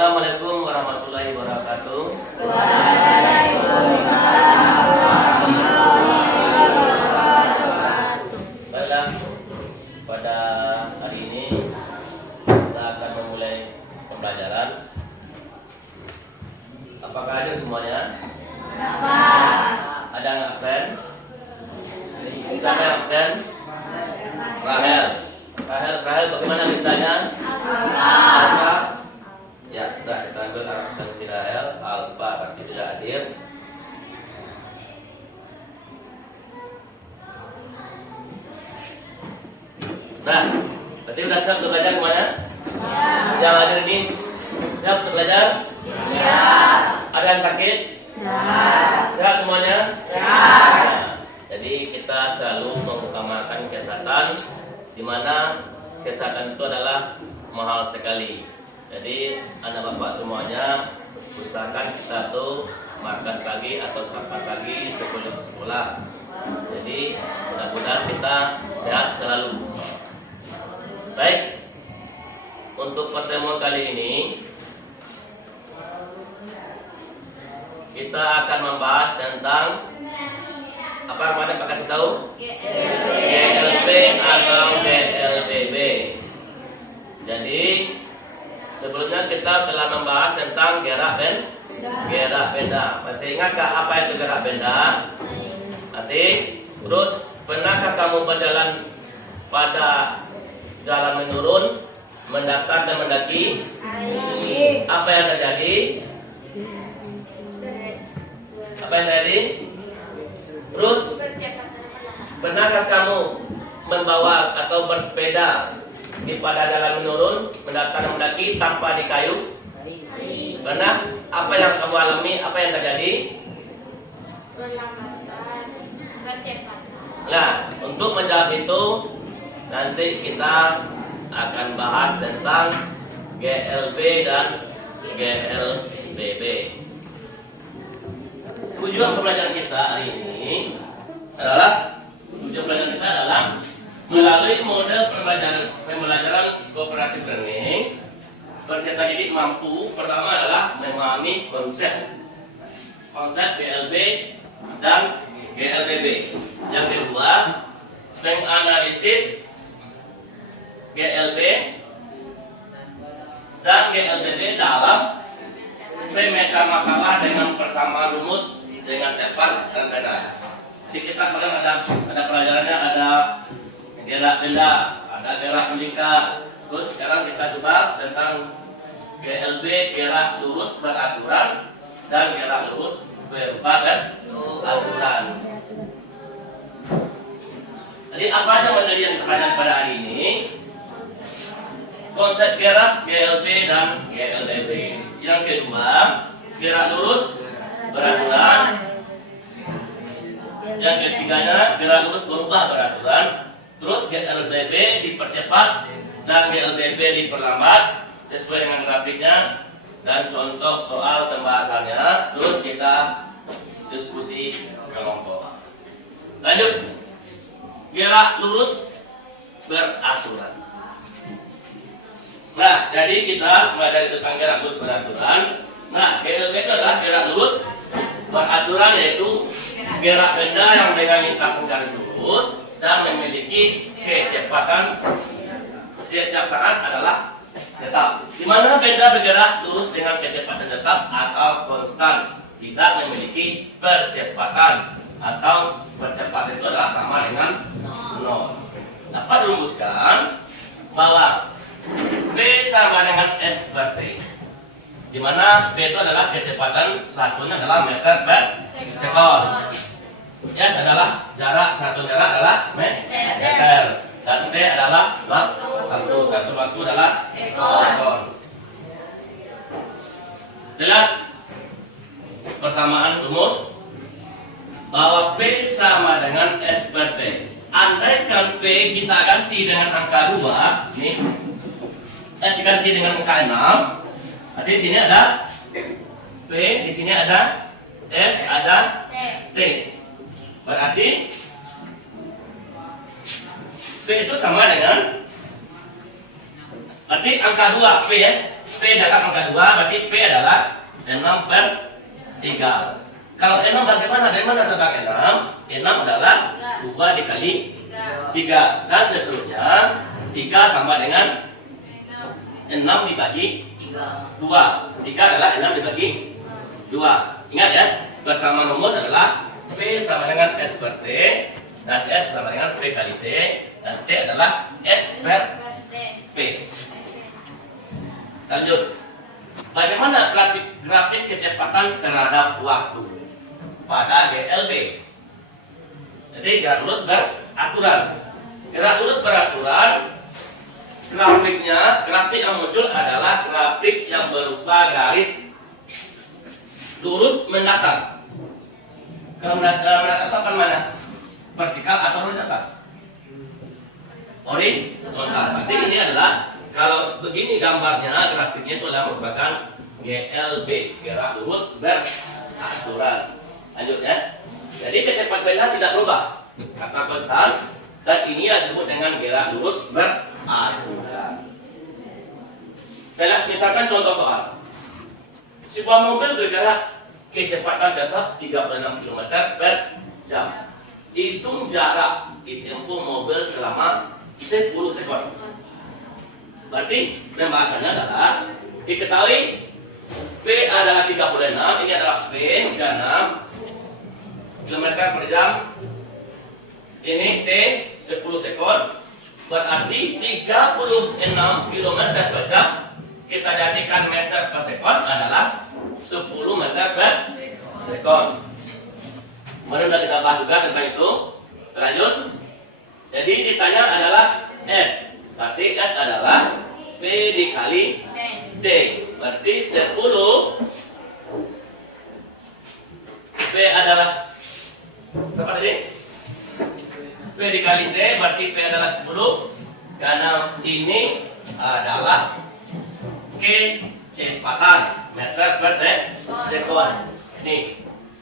Assalamualaikum warahmatullahi wabarakatuh. Baiklah, pada hari ini kita akan memulai pembelajaran. Apakah hadir semuanya? Ada yang absen? Siapa yang absen? Rahel, bagaimana mintanya? Alfa. Ya, kita ambil absensi Rahel. Alfa berarti tidak hadir. Nah, berarti sudah siap untuk belajar semuanya? Ya. Yang hadir ini siap untuk belajar? Ya. Ada yang sakit? Ya. Sehat semuanya? Ya. Jadi kita selalu mengutamakan kesehatan, di mana kesehatan itu adalah mahal sekali. Jadi anak bapak semuanya usahakan kita tuh makan pagi atau sarapan pagi sebelum sekolah. Jadi mudah-mudahan kita sehat selalu. Baik, untuk pertemuan kali ini kita akan membahas tentang apa namanya, Pak kasih tahu? GLB atau GLBB. Jadi sebelumnya kita telah membahas tentang gerak benda. Masih ingatkah apa itu gerak benda? Masih? Terus pernahkah kamu berjalan pada jalan menurun, mendatar dan mendaki? Apa yang terjadi? Apa yang terjadi? Terus pernahkah kamu membawa atau bersepeda di pada jalan menurun, mendatar dan mendaki tanpa dikayuh? Pernah? Apa yang kamu alami? Apa yang terjadi? Nah, untuk menjawab itu nanti kita akan bahas tentang GLB dan GLBB. Tujuan pembelajaran kita hari ini adalah melalui model pembelajaran kooperatif learning, peserta didik mampu pertama adalah memahami konsep GLB dan GLBB. Yang kedua, menganalisis GLB dan GLBB dalam memecah masalah dengan persamaan rumus dengan cepat dan beda. Jadi kita kemarin ada pelajarannya, ada gerak benda, ada gerak melingkar. Terus sekarang kita coba tentang GLB, gerak lurus beraturan, dan gerak lurus beraturan. Jadi apa aja materi yang ditanyakan pada hari ini? Konsep gerak GLB dan GLBB. Yang kedua, gerak lurus beraturan. Yang ketiganya, gerak lurus berubah beraturan. Terus GLBB dipercepat dan GLBB diperlambat sesuai dengan grafiknya dan contoh soal pembahasannya. Terus kita diskusi kelompok. Lanjut, gerak lurus beraturan. Nah, jadi kita mulai tentang gerak lurus beraturan. Nah, GLB itu adalah gerak lurus beraturan, yaitu gerak benda yang dengan lintasan garis lurus dan memiliki kecepatan setiap saat adalah tetap. Di mana benda bergerak lurus dengan kecepatan tetap atau konstan, tidak memiliki percepatan atau percepatan itu adalah sama dengan 0. Dapat dirumuskan bahwa V sama dengan S per T, di mana V itu adalah kecepatan satunya adalah meter per sekon. S adalah jarak, satu jarak adalah meter, dan T adalah waktu, satu waktu adalah sekon. Lihat persamaan rumus bahwa P sama dengan S per T. Andaikan P kita ganti dengan angka 2, nih, diganti dengan angka 6. Berarti di sini ada P, di sini ada S, ada T. Berarti P itu sama dengan Berarti angka 2 P ya. P adalah angka 2, berarti P adalah 6/3. Kalau 6 bagaimana? Dari mana datang 6? 6 adalah 2 dikali 3. Dan seterusnya 3 sama dengan 6 dibagi 2. 3 adalah 6 dibagi 2. Ingat ya, bersama rumus adalah P sama dengan S per T, dan S sama dengan P kali T, dan T adalah S per P. Lanjut. Bagaimana grafik kecepatan terhadap waktu pada GLB? Jadi gerak lurus beraturan. Gerak lurus beraturan, grafik yang muncul adalah grafik yang berupa garis lurus mendatar. Kalau mendatar itu akan mana? Vertikal atau horizontal? Horizontal. Berarti ini adalah, kalau begini gambarnya, grafiknya itu adalah merupakan GLB, gerak lurus beraturan. Lanjut ya. Jadi kecepatannya tidak berubah, kata kontan, dan ini disebut dengan gerak lurus beraturan. Misalkan contoh soal. Sebuah mobil bergerak kecepatan tetap 36 km per jam. Hitung jarak ditempuh mobil selama 10 sekon. Berarti pembahasannya adalah diketahui P adalah 36, ini adalah P 36 km per jam. Ini T 10 sekon. Berarti 36 km per jam kita jadikan meter per sekon adalah 10 meter per sekon. Kemudian sudah kita bahas juga tentang itu. Lanjut. Jadi ditanya adalah S. Berarti S adalah P dikali T. Berarti 10 P adalah berapa tadi? P dikali T berarti P adalah 10. Karena ini adalah kecepatan meter per sekon. Nih,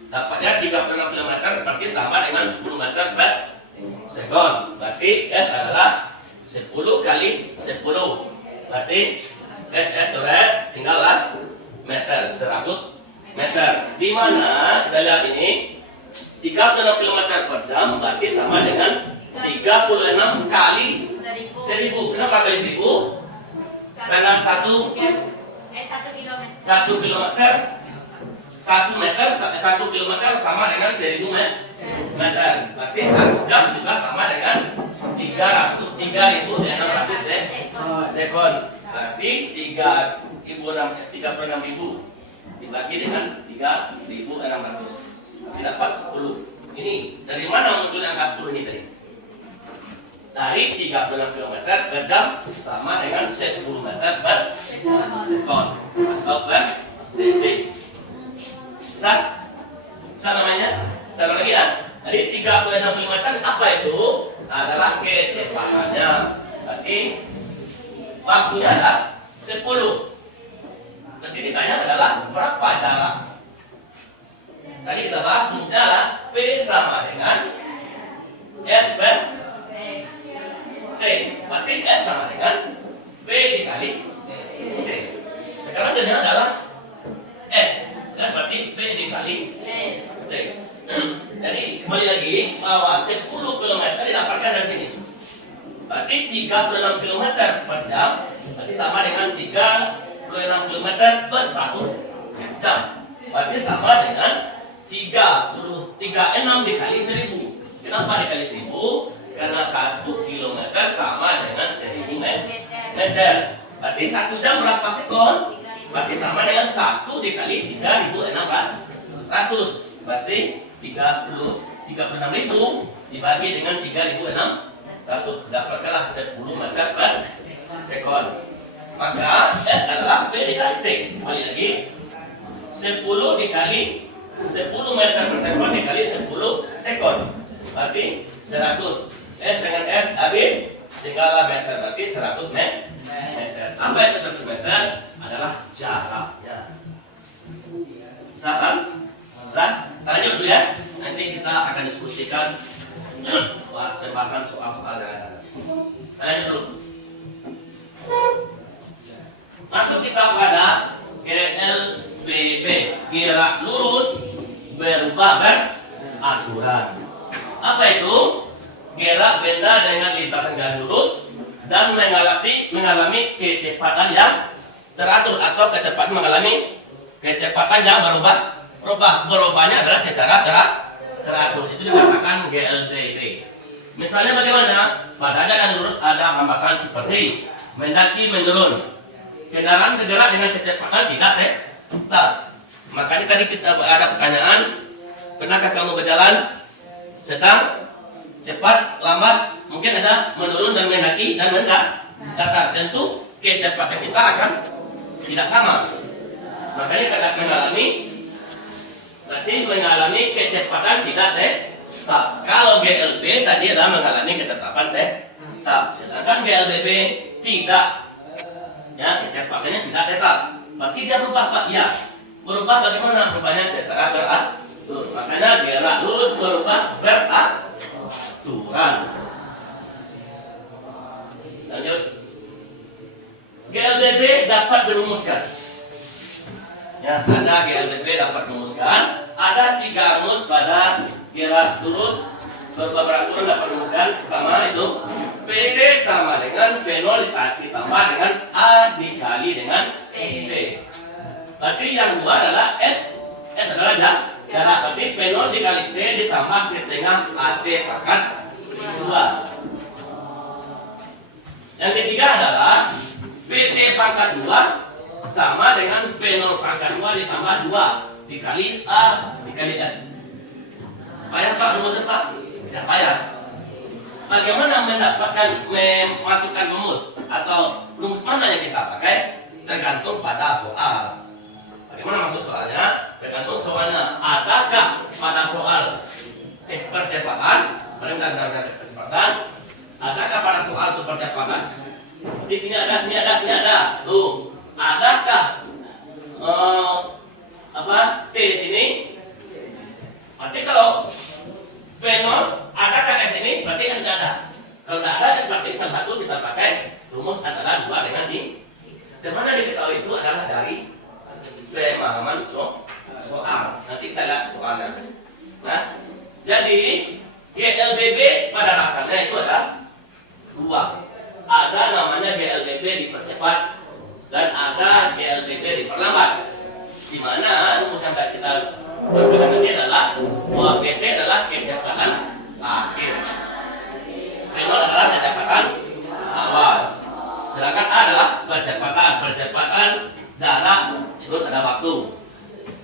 dapatnya 36 km berarti sama dengan 10 meter per sekon. Berarti S adalah 10 kali 10. Berarti S tinggallah meter, 100 meter. Di mana dalam ini 36 km per jam berarti sama dengan 36 kali 1000. Kenapa kali 10? Karena 1 kilometer 1 kilometer sama dengan 1000 meter. Berarti 1 jam juga sama dengan 3.600 sekon. Berarti 36.000 dibagi dengan 3.600 dapat 10. Ini dari mana munculnya angka 10 ini tadi? Dari 36 km per jam sama dengan 10 meter per sekon atau per detik. Bisa namanya? Kita lagi ya. Jadi 36 km apa itu? Adalah kecepatannya. Berarti waktunya adalah 10. Nanti ditanya adalah berapa jarak. Tadi kita bahas jarak P sama dengan S per T. Berarti S sama dengan P dikali T. Sekarang ini adalah S. S berarti P dikali T. Jadi kembali lagi bahwa 10 km didapatkan dari sini. Berarti 36 km per jam berarti sama dengan 36 km per 1 jam. Berarti sama dengan 36 dikali 1000. Kenapa dikali 10? Karena 1 km sama dengan 1000 meter. Berarti 1 jam berapa sekon? Berarti sama dengan 1 dikali 3.600. Berarti 36.000 dibagi dengan 3.600 dapatkanlah 10 meter per sekon. Maka S adalah P dikali T. Kembali lagi 10 dikali 10 meter per sekon dikali 10 sekon. Berarti 100. S dengan S habis, tinggallah meter, berarti 100 meter. Apa itu 100 meter? Adalah jaraknya. Bisa kan? Bisa? Lanjut dulu ya. Nanti kita akan diskusikan pembahasan soal-soal yang ada. Lanjut dulu. Masuk kita pada GLBB, gerak lurus berubah beraturan. Apa itu? Gerak benda dengan lintasan garis lurus dan mengalami kecepatan yang teratur atau mengalami kecepatan yang berubahnya adalah secara teratur. Itu dikatakan GLBB. Misalnya bagaimana? Pada jalan lurus ada hambatan seperti mendaki menurun. Kendaraan bergerak dengan kecepatan tidak tetap. Makanya tadi kita ada pertanyaan, pernahkah kamu berjalan sedang, cepat, lambat? Mungkin ada menurun dan mendaki dan mendatar. Tentu kecepatan kita akan tidak sama. Makanya kita mengalami kecepatan tidak tetap. Kalau GLB tadi adalah mengalami ketetapan tetap. Sedangkan GLBB tidak. Ya, kecepatannya tidak tetap. Berarti dia berubah, Pak. Ya. Berubah bagaimana? Berubahnya secara teratur. Makanya gerak lurus berubah beraturan. Lanjut. GLBB dapat dirumuskan. Ya, ada GLBB dapat dirumuskan. Ada 3 rumus pada gerak lurus berubah beraturan dapat dirumuskan. Pertama itu PD sama dengan V0 ditambah dengan A dikali dengan T. Berarti yang kedua adalah S. S adalah jarak. Berarti V0 dikali T ditambah setengah AT pangkat 2. Yang ketiga adalah PT pangkat 2 sama dengan V0 pangkat 2 ditambah 2 dikali A dikali S. Payah Pak rumusnya Pak? Ya payah. Bagaimana memasukkan rumus atau rumus mana yang kita pakai tergantung pada soal. Bagaimana masuk soalnya? Tergantung soalnya. Adakah pada soal percepatan? Percepatan. Adakah pada soal itu percepatan? Di sini ada, sini ada. Tuh. Adakah T di sini? Berarti kalau V0 adakah S ini? Berarti S tidak ada. Kalau tidak ada S berarti salah satu kita pakai rumus adalah 2 dengan D. Dan mana diketahui itu adalah dari pemahaman soal. Nanti kita lihat soalnya. Nah, jadi GLBB pada dasarnya itu ada 2. Ada namanya GLBB dipercepat dan ada GLBB diperlambat. Di mana rumus yang kita berbeda nanti adalah bahwa PT adalah kecepatan akhir, V0 adalah kecepatan awal, sedangkan A adalah percepatan jarak itu ada waktu.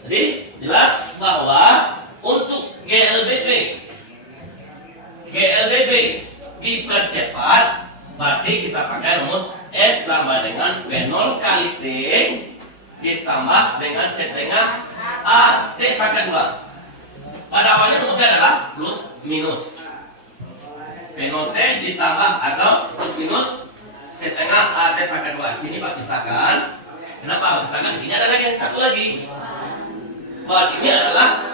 Jadi jelas bahwa untuk GLBB dipercepat berarti kita pakai rumus S sama dengan V0 kali T ditambah dengan setengah A T pangkat 2. Pada awalnya rumusnya adalah plus minus V0 T ditambah atau plus minus setengah A T pangkat 2. Sini Pak pisahkan. Kenapa pisahkan? Di sini ada lagi yang satu lagi. Bahwa sini adalah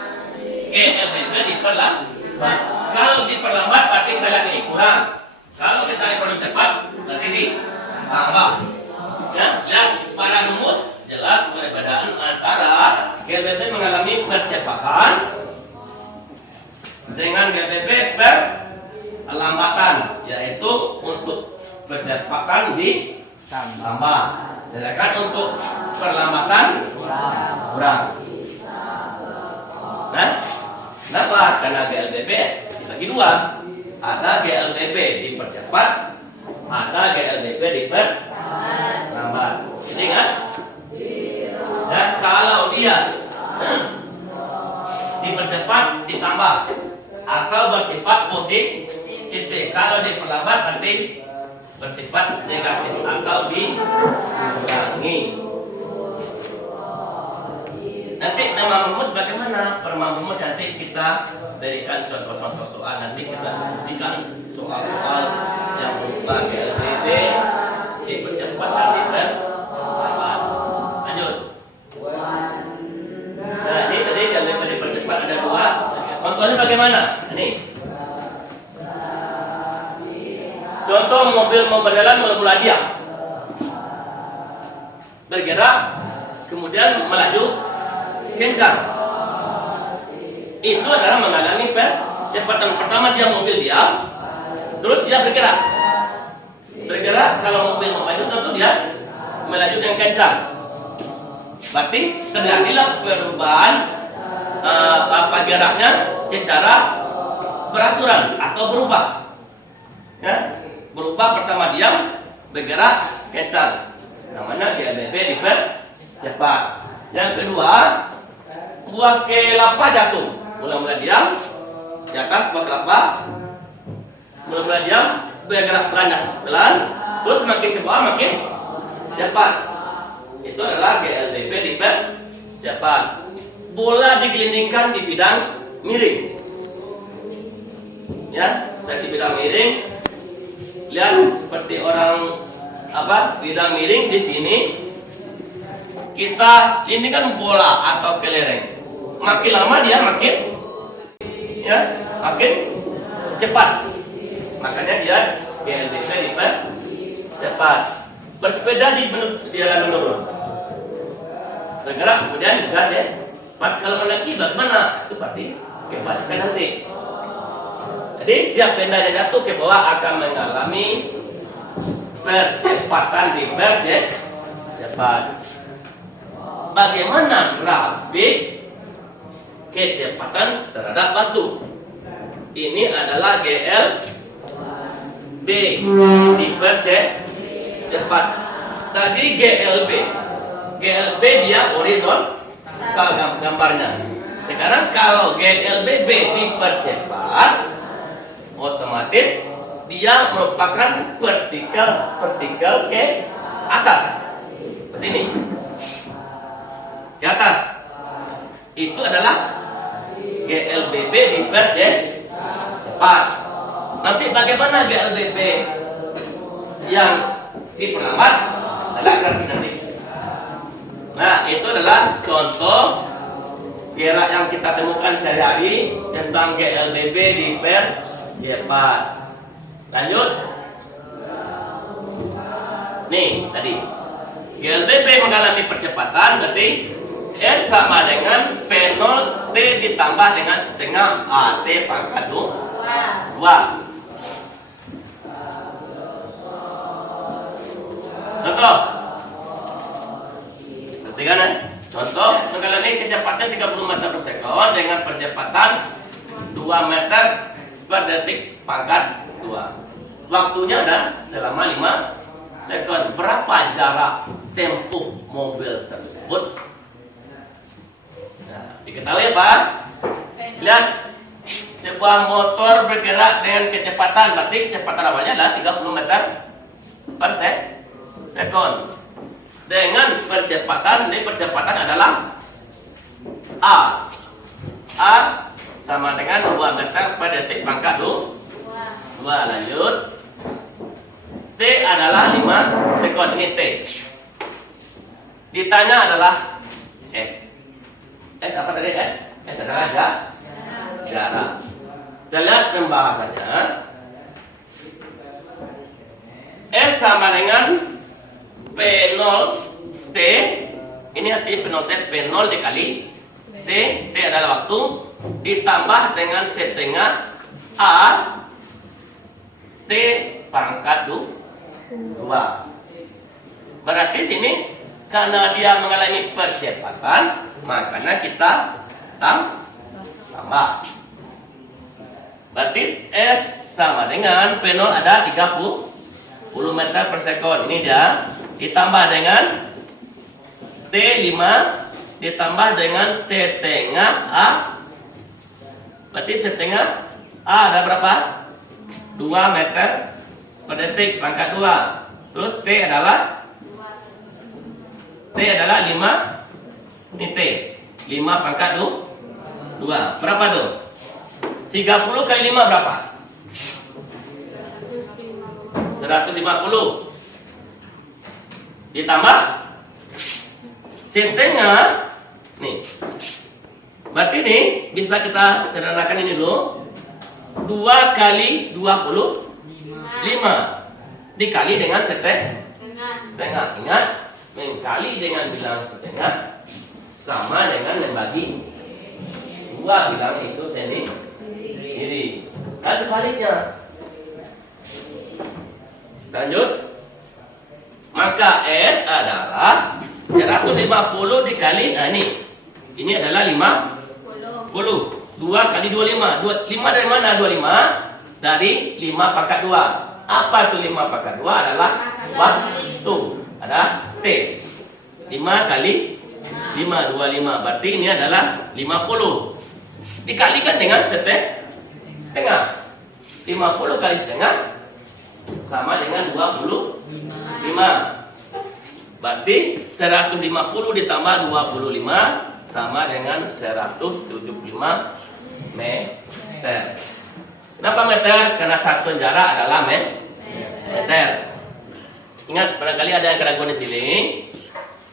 GLBB diperlambat. Kalau diperlambat berarti kita lihat ini kurang. Kalau kita kurang cepat berarti ditambah. Ya, lihat pada rumus jelas perbedaan antara GLBB mengalami percepatan dengan GLBB perlambatan, yaitu untuk percepatan ditambah, sedangkan untuk perlambatan kurang. Nah, kenapa? Karena GLBB dibagi 2. Ada GLBB dipercepat, ada GLBB diperlambat. Ini kan? Dan kalau dia dipercepat ditambah atau bersifat positif, kalau diperlambat berarti bersifat negatif atau dikurangi. Nanti nama rumus bagaimana? Perma rumus nanti kita berikan contoh-contoh soal, nanti kita diskusikan soal-soal yang berupa GLBB dipercepat dan diperlambat. Lanjut. Nah, ini tadi GLBB dipercepat ada 2. Contohnya bagaimana? Ini. Contoh mobil mau berjalan mula-mula diam. bergerak, kemudian melaju kencang. Itu adalah mengalami percepatan. Pertama dia mobil diam, terus dia bergerak. Bergerak, kalau mobil mau maju tentu dia melaju dengan kencang. Berarti terjadilah perubahan geraknya secara beraturan atau berubah. Ya, berubah, pertama diam, bergerak kencang. Namanya GLBB dipercepat. Yang kedua, buah kelapa jatuh. Mula-mula diam, di atas buah kelapa. Mula-mula diam, bergerak pelan, terus makin ke bawah makin cepat. Itu adalah GLBB dipercepat. Bola digelindingkan di bidang miring. Ya, di bidang miring. Lihat seperti orang bidang miring di sini. Kita ini kan bola atau kelereng. Makin lama dia makin cepat. Makanya dia GLBB dipercepat. Bersepeda di jalan menurun. Bergerak kemudian juga cepat. Kalau mendaki bagaimana? Itu berarti cepat penalti. Jadi tiap bendanya jatuh ke bawah akan mengalami percepatan dipercepat. Bagaimana grafik kecepatan terhadap batu? Ini adalah GLB dipercepat. Tadi GLB dia horizontal gambarnya. Sekarang kalau GLBB dipercepat, otomatis dia merupakan vertikal ke atas. Seperti ini. Ke atas. Itu adalah GLBB dipercepat. Nanti bagaimana GLBB yang diperlambat adalah grafik nanti. Nah, itu adalah contoh gerak yang kita temukan sehari-hari tentang GLBB dipercepat. Lanjut. Nih, tadi GLBB mengalami percepatan, berarti S sama dengan P0 T ditambah dengan setengah AT pangkat 2. Contoh. Ketiga nih. Contoh mengalami kecepatan 30 meter per sekon dengan percepatan 2 meter per detik pangkat 2. Waktunya ada selama 5 sekon. Berapa jarak tempuh mobil tersebut? Nah, diketahui Pak? Lihat, sebuah motor bergerak dengan kecepatan, berarti kecepatan awalnya adalah 30 meter per sekon. Dengan percepatan, ini percepatan adalah A sama dengan 2 meter per detik pangkat 2. Lanjut. T adalah 5 sekon, ini T. Ditanya adalah S. S apa tadi S? S adalah jarak. Kita lihat pembahasannya. S sama dengan P0 T. Ini arti P0 T, P0 dikali T. T adalah waktu ditambah dengan setengah A T pangkat 2. Berarti sini karena dia mengalami percepatan, makanya kita tambah. Berarti S sama dengan P0 ada 30 meter per sekon. Ini dia ditambah dengan T5 ditambah dengan setengah A. Berarti setengah A ada berapa? 2 meter per detik pangkat 2. Terus T adalah 5. Ini T 5 pangkat 2. Berapa tuh? 30 kali 5 berapa? 150. Ditambah setengah. Nih. Berarti ini bisa kita sederhanakan ini dulu. 2 kali 25 dikali dengan setengah. Ingat, mengkali dengan bilangan setengah sama dengan membagi 2 bilangan itu sendiri. Dan sebaliknya. Lanjut. Maka S adalah 150 dikali ini adalah 50. 2 kali 25. 5 dari mana 25? Dari 5 pangkat 2. Apa itu 5 pangkat 2? Adalah waktu. Ada T. 5 kali 5, 25. Berarti ini adalah 50. Dikalikan dengan setengah. 50 kali setengah sama dengan 25. Berarti 150 ditambah 25 sama dengan 175 meter. Kenapa meter? Karena satuan jarak adalah meter. Ingat, barangkali ada yang keraguan di sini.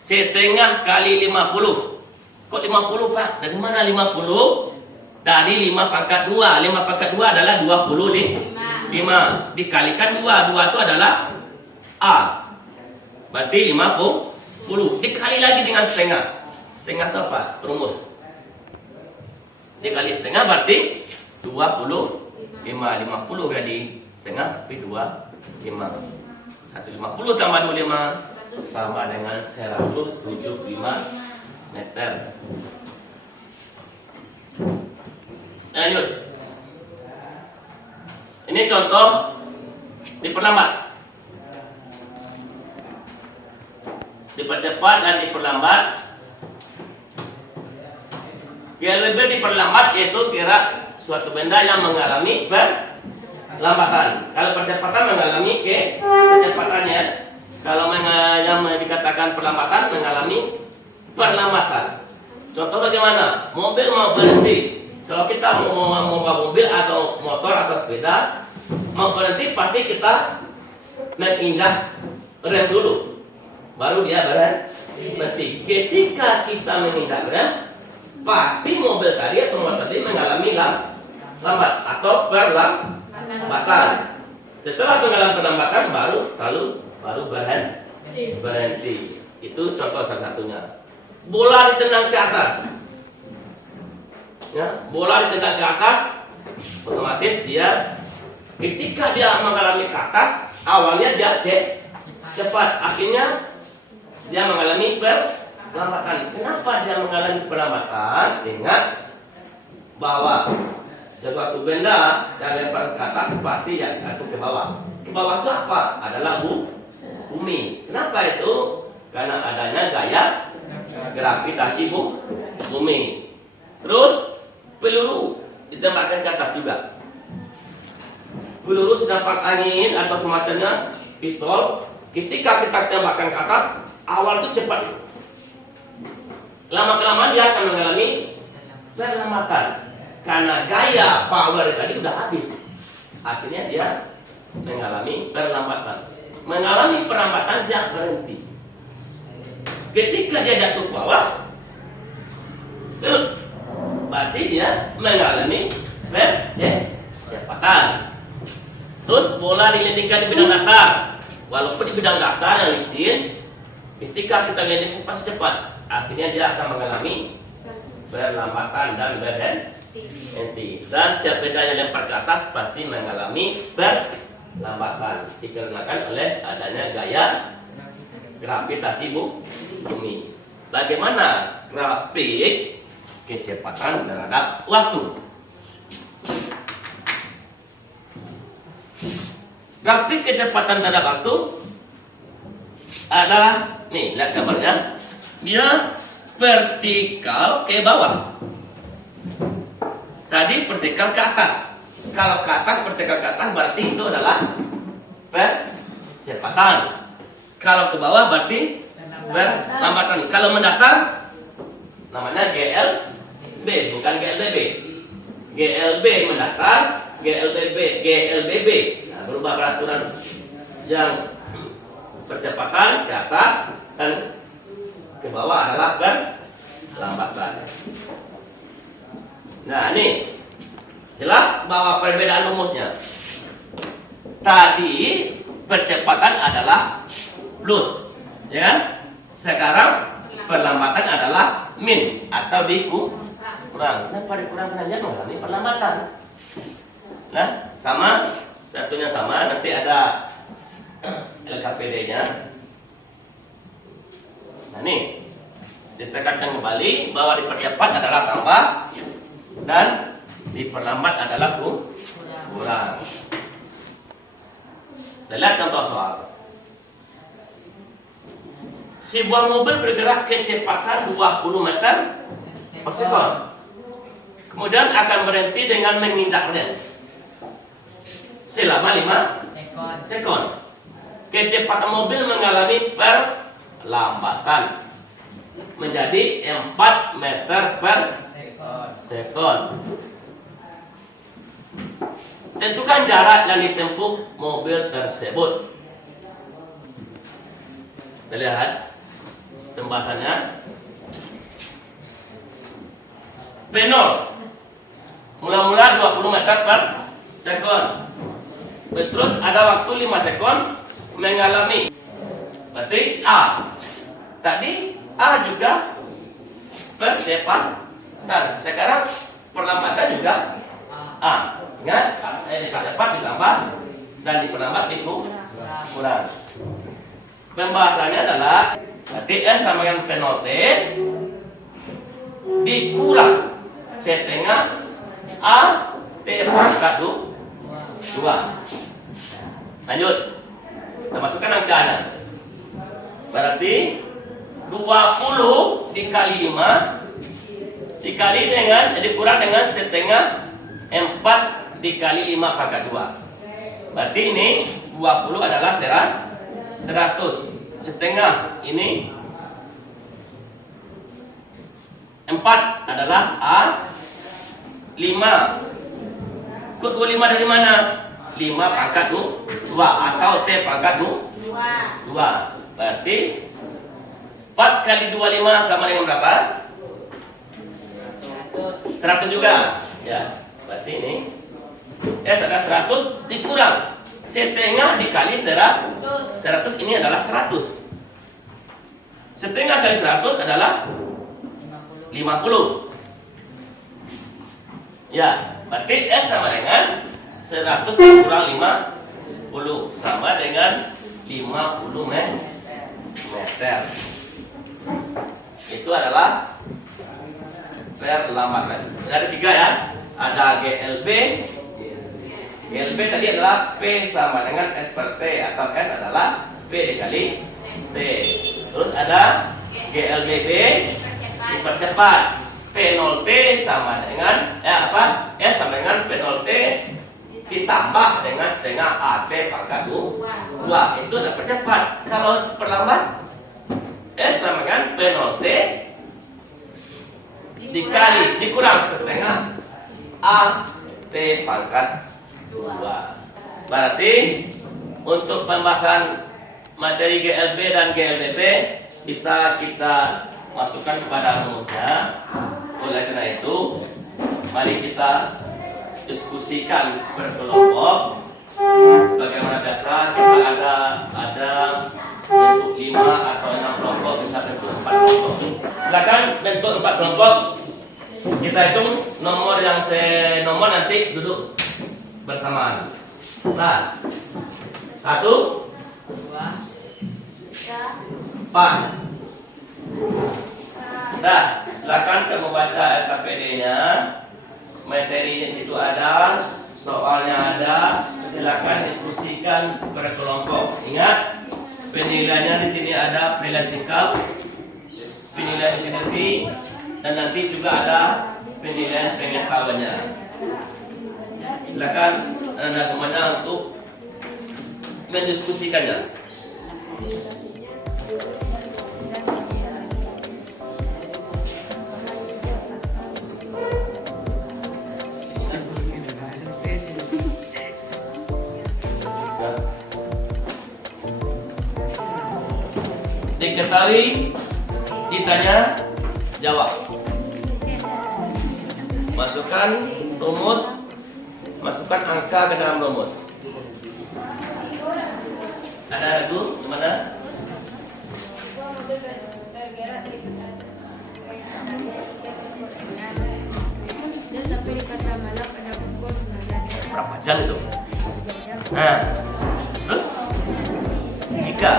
Setengah kali 50. Kok 50, Pak? Dari mana 50? Dari 5 pangkat 2. 5 pangkat 2 adalah 25. Dikalikan 2. 2 itu adalah A. Berarti 50. Dikali lagi dengan setengah. Setengah itu apa? Rumus. Dikali setengah berarti 25. 50 jadi setengah tapi 25. 150 tambah 25 sama dengan 175 meter. Lanjut. Ini contoh diperlambat, dipercepat dan diperlambat. GLB diperlambat yaitu kira suatu benda yang mengalami perlambatan. Kalau percepatan mengalami kecepatannya. Kalau yang dikatakan perlambatan mengalami perlambatan. Contoh bagaimana? Mobil mau berhenti. Kalau kita mau mobil atau motor atau sepeda mau berhenti, pasti kita menginjak rem dulu, baru dia berhenti. Ketika kita menginjak rem, pasti mobil tadi atau motor tadi mengalami lambat atau perlambatan. Setelah mengalami perlambatan baru berhenti. Itu contoh salah satunya. Bola ditendang ke atas. Ya, bola ditendang ke atas, otomatis dia ketika dia mengalami ke atas, awalnya dia cepat, akhirnya dia mengalami perlambatan. Kenapa dia mengalami perlambatan? Ingat bahwa sesuatu benda yang lempar ke atas pasti yang jatuh ke bawah. Ke bawah itu apa? Adalah bumi. Kenapa itu? Karena adanya gaya gravitasi bumi. Terus peluru ditembakkan ke atas juga. Peluru senapan angin atau semacamnya pistol, ketika kita tembakkan ke atas, awal itu cepat. Lama-kelamaan dia akan mengalami perlambatan karena gaya power tadi sudah habis. Akhirnya dia mengalami perlambatan. Mengalami perlambatan dia berhenti. Ketika dia jatuh ke bawah, berarti dia mengalami percepatan. Terus bola dililingkan di bidang datar. Walaupun di bidang datar yang licin, ketika kita gelinding pasti cepat, akhirnya dia akan mengalami perlambatan dan berhenti. Dan tiap benda yang lempar ke atas pasti mengalami perlambatan dikarenakan oleh adanya gaya gravitasi bumi. Bagaimana grafik kecepatan terhadap waktu? Grafik kecepatan terhadap waktu adalah, nih lihat gambarnya, dia vertikal ke bawah. Tadi vertikal ke atas. Kalau ke atas, vertikal ke atas berarti itu adalah percepatan. Kalau ke bawah berarti perlambatan. Kalau mendatar namanya GLB, bukan GLBB. GLB mendatar, GLBB. Nah, berubah peraturan yang percepatan ke atas dan ke bawah adalah perlambatan. Nah, ini jelas bahwa perbedaan rumusnya. Tadi percepatan adalah plus, ya kan? Sekarang perlambatan adalah min atau dikurang. Kenapa dikurangkan? Dia mengalami perlambatan. Nah, sama satunya sama. Nanti ada LKPD-nya. Nah, nih ditekankan kembali bahwa dipercepat adalah tambah dan diperlambat adalah kurang. Kita lihat contoh soal. Si buah mobil bergerak kecepatan 20 meter per sekon. Kemudian akan berhenti dengan menginjak rem selama 5 sekon. Kecepatan mobil mengalami perlambatan menjadi 4 meter per sekon. Tentukan jarak yang ditempuh mobil tersebut. Kita lihat pembahasannya. P0 mula-mula 20 meter per sekon. Terus ada waktu 5 sekon mengalami. Berarti A. Tadi A juga percepatan. Nah, sekarang perlambatan juga A. Ingat, dipercepat ditambah dan diperlambat dikurang. Pembahasannya adalah berarti S sama dengan P0 T dikurang setengah A T pangkat 2. Lanjut. Kita masukkan angkanya. Berarti 20 dikali 5 dikali dengan dikurang dengan setengah 4 dikali 5 pangkat 2. Berarti ini 20 adalah 100. Setengah ini 4 adalah A. 5. Kut 25 dari mana? 5 pangkat 2 atau T pangkat 2. Berarti 4 kali 25 sama dengan berapa? 100 juga. Ya, berarti ini S ada 100 dikurang setengah dikali 100. 100 ini adalah 100. Setengah kali 100 adalah 50. Ya, berarti S sama dengan 100 dikurang 50 sama dengan 50 meter. Itu adalah perlambatan. Ada 3 ya. Ada GLB. GLB tadi adalah P sama dengan S per T atau S adalah P dikali T. Terus ada GLBB dipercepat. P0T sama dengan S sama dengan P0T ditambah dengan setengah AT pangkat 2. Itu dipercepat. Kalau perlambat S sama dengan P0T dikali dikurang setengah AT pangkat 2. Berarti untuk pembahasan materi GLB dan GLBP bisa kita masukkan kepada rumusnya. Oleh karena itu, mari kita diskusikan berkelompok. Sebagaimana biasa kita ada bentuk 5 atau 6 kelompok, bisa bentuk 4 kelompok. Silakan bentuk 4 kelompok. Kita hitung nomor yang nomor nanti duduk bersamaan. Nah, 1, 2, 3, 4. Nah, silakan kamu membaca LKPD-nya. Materi di situ ada, soalnya ada. Silakan diskusikan berkelompok. Ingat, penilaiannya di sini ada penilaian singkat, penilaian definisi, dan nanti juga ada penilaian pengetahuannya. Silakan Anda semuanya untuk mendiskusikannya. Diketahui, ditanya, jawab. Masukkan rumus, masukkan angka ke dalam rumus. Ada itu di mana? berapa jam itu? Nah, terus jika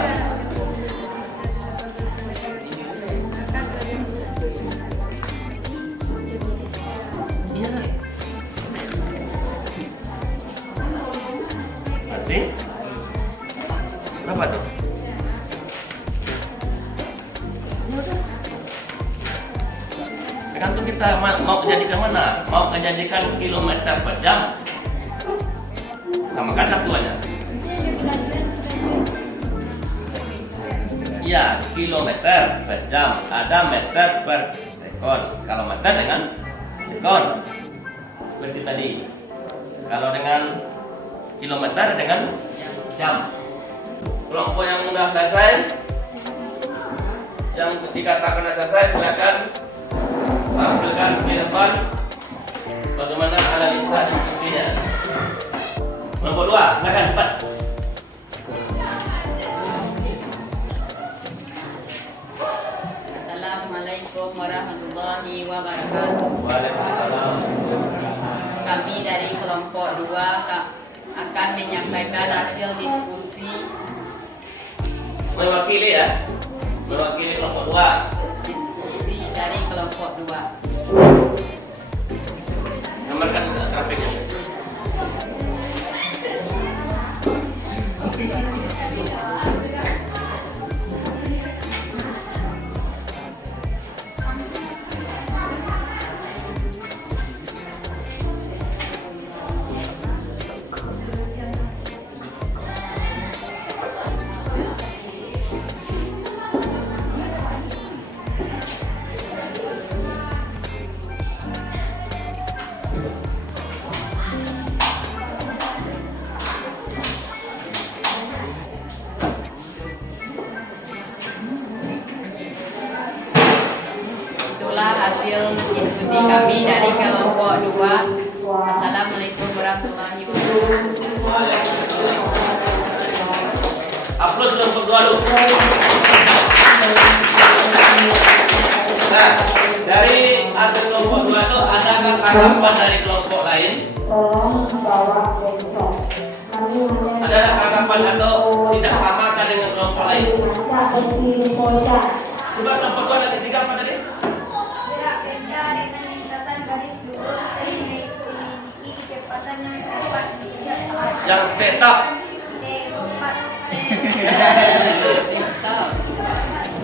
berarti berapa tuh? Tergantung kita mau menjadikan mana? Mau menjadikan kilometer per jam? Samakan satuannya. Ya, kilometer per jam. Ada meter per sekon. Kalau meter dengan sekon. Seperti tadi. Kalau dengan kilometer dengan jam. Kelompok yang sudah selesai, yang dikatakan sudah selesai, silakan tampilkan di depan bagaimana analisa diskusinya. Kelompok 2, silakan cepat. Assalamualaikum warahmatullahi wabarakatuh. Waalaikumsalam. Kami dari kelompok 2 akan menyampaikan hasil diskusi Mewakili ya, mewakili kelompok 2. diskusi dari kelompok 2. Gambarkan grafiknya. Itulah hasil diskusi kami dari kelompok 2. Assalamualaikum warahmatullahi wabarakatuh. Upload kelompok 2 dulu. Nah, dari hasil kelompok 2 itu adakah tanggapan dari kelompok lain? Adakah tanggapan atau tidak samakan dengan kelompok lain? Coba kelompok 2 ada ketiga apa tadi? Gerak benda dengan lintasan garis lurus memiliki kecepatan yang tepat di setiap saat. Yang tetap. Tepat.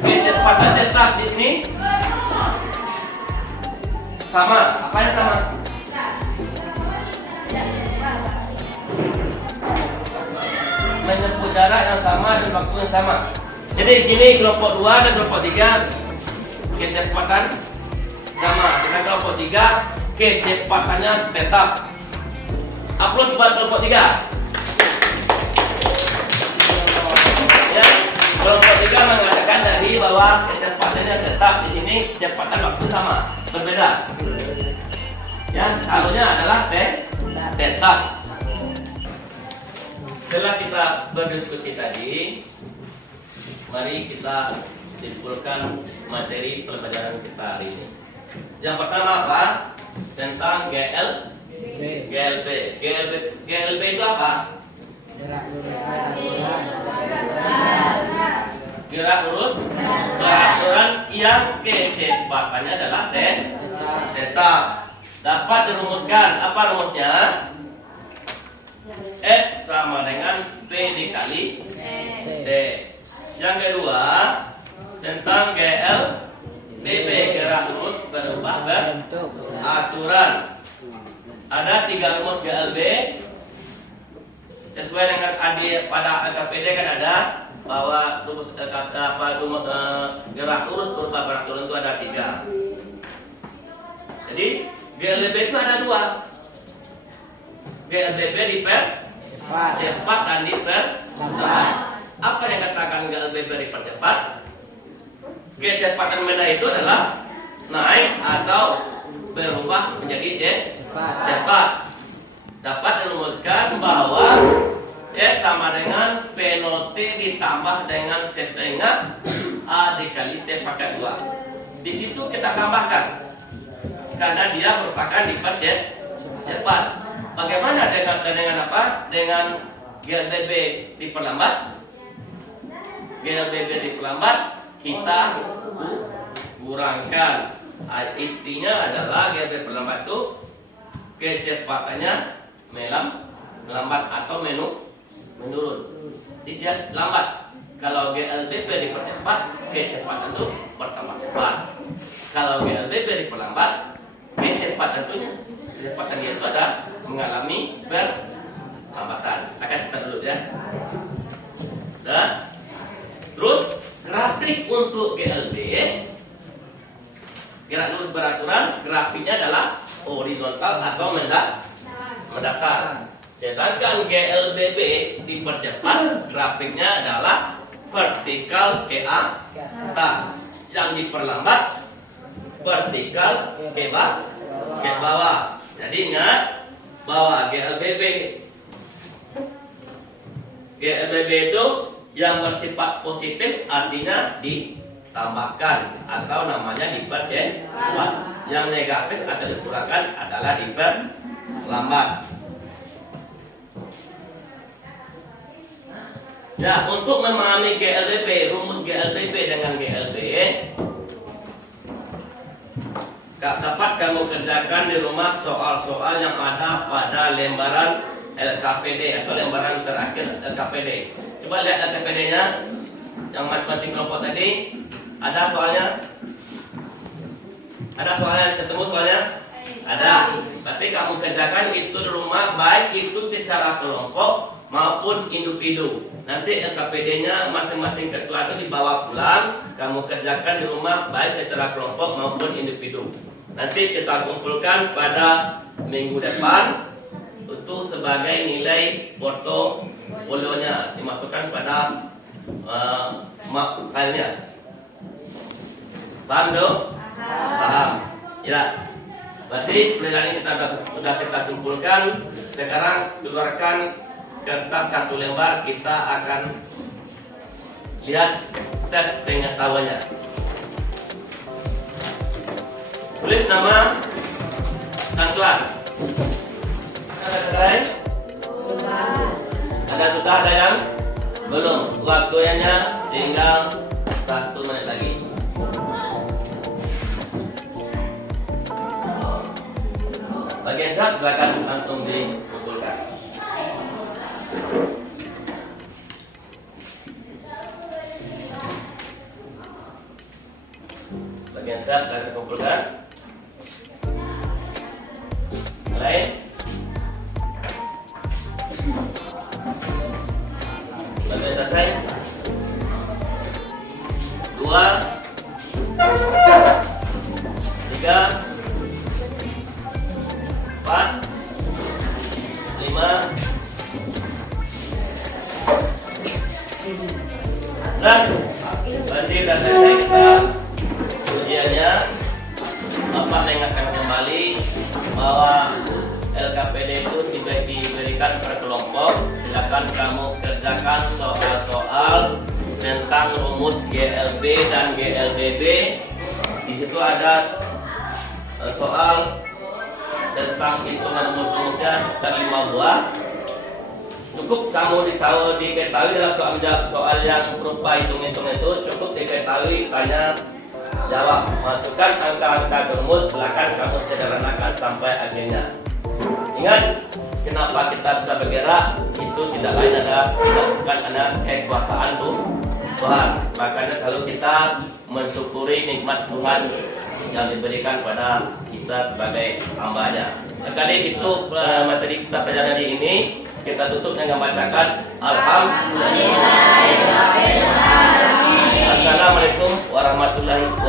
Kecepatan tetap di sini sama. Apa yang sama? Menempuh jarak yang sama dan waktu yang sama. Jadi gini, kelompok 2 dan kelompok 3 kecepatan sama. Sedangkan kelompok 3 kecepatannya tetap. Upload buat kelompok 3. Ya, kelompok 3 mengatakan dari bahwa kecepatannya tetap. Di sini kecepatan waktu sama, berbeda. Ya, calonnya adalah tetap. Setelah kita berdiskusi tadi, mari kita simpulkan materi pelajaran kita hari ini. Yang pertama apa? Tentang GLB. GLB itu apa? Gerak lurus beraturan yang kecepatannya adalah tetap. Dapat dirumuskan. Apa rumusnya? S sama dengan P dikali D. Yang kedua, tentang GLBB, gerak lurus berubah beraturan. Ada 3 rumus GLB. Sesuai dengan pada KPD kan ada bahwa rumus gerak lurus berubah beraturan itu ada 3. Jadi GLBB itu ada 2. GLBB dipercepat dan diperlambat. Apa yang katakan GLBB dipercepat? Kecepatan benda itu adalah naik atau berubah menjadi cepat. Dapat dirumuskan bahwa S sama dengan P not T ditambah dengan setengah A dikali T pangkat 2. Di situ kita tambahkan karena dia merupakan dipercepat. Bagaimana dengan apa? Dengan GLBB diperlambat? GLBB diperlambat, kita kurangkan. Intinya adalah GLBB perlambat itu kecepatannya melambat atau menurun. Tidak lambat. Kalau GLBB dipercepat, kecepatan itu bertambah cepat. Kalau GLBB diperlambat, kecepatan itu ada mengalami perlambatan. Akan kita dulu ya. Dan terus grafik untuk GLB, gerak lurus beraturan, grafiknya adalah horizontal atau mendatar. Sedangkan GLBB dipercepat, grafiknya adalah vertikal ke atas. Yang diperlambat, vertikal ke bawah. Jadi ingat bahwa GLBB itu yang bersifat positif artinya ditambahkan atau namanya dipercepat. Yang negatif atau dikurangkan adalah diperlambat. Ya, untuk memahami GLBB, rumus GLBB dengan GLB dapat kamu kerjakan di rumah soal-soal yang ada pada lembaran LKPD atau lembaran terakhir LKPD. Coba lihat LKPD-nya yang masing-masing kelompok tadi. Ada soalnya? Ada soalnya? Ketemu soalnya? Ada. Berarti kamu kerjakan itu di rumah, baik itu secara kelompok maupun individu. Nanti LKPD-nya masing-masing ketua itu dibawa pulang, kamu kerjakan di rumah baik secara kelompok maupun individu. Nanti kita kumpulkan pada minggu depan itu sebagai nilai portofolionya dimasukkan pada filenya. Paham dong? Paham. Ya. Berarti pelajaran kita sudah kita simpulkan. Sekarang keluarkan kertas satu lembar, kita akan lihat tes pengetahuannya. Tulis nama dan kelas. Ada selesai? Sudah ada yang belum. Waktunya tinggal 1 menit lagi. Bagian satu silakan langsung dikumpulkan. Bagian satu silakan dikumpulkan. Lain. Bagian selesai. 2 3 4 5 Berarti sudah selesai kita ujiannya. Bapak mengingatkan kembali bahwa LKPD itu tidak diberikan per kelompok. Silakan kamu kerjakan soal-soal tentang rumus GLB dan GLBB. Di situ ada soal tentang hitungan rumus-rumusnya sekitar 5 buah. Cukup kamu diketahui dalam soal yang berupa hitung-hitung itu, cukup diketahui tanya jawab, masukkan angka-angka rumus, silakan kamu sederhanakan sampai akhirnya. Ingat, kenapa kita bisa bergerak? Itu tidak lain bukan karena kekuasaan Tuhan. Makanya selalu kita mensyukuri nikmat Tuhan yang diberikan pada kita sebagai hamba-Nya. Jadi itu materi kita pelajaran hari ini. Kita tutup dengan bacakan Alhamdulillah. Assalamualaikum warahmatullahi wabarakatuh.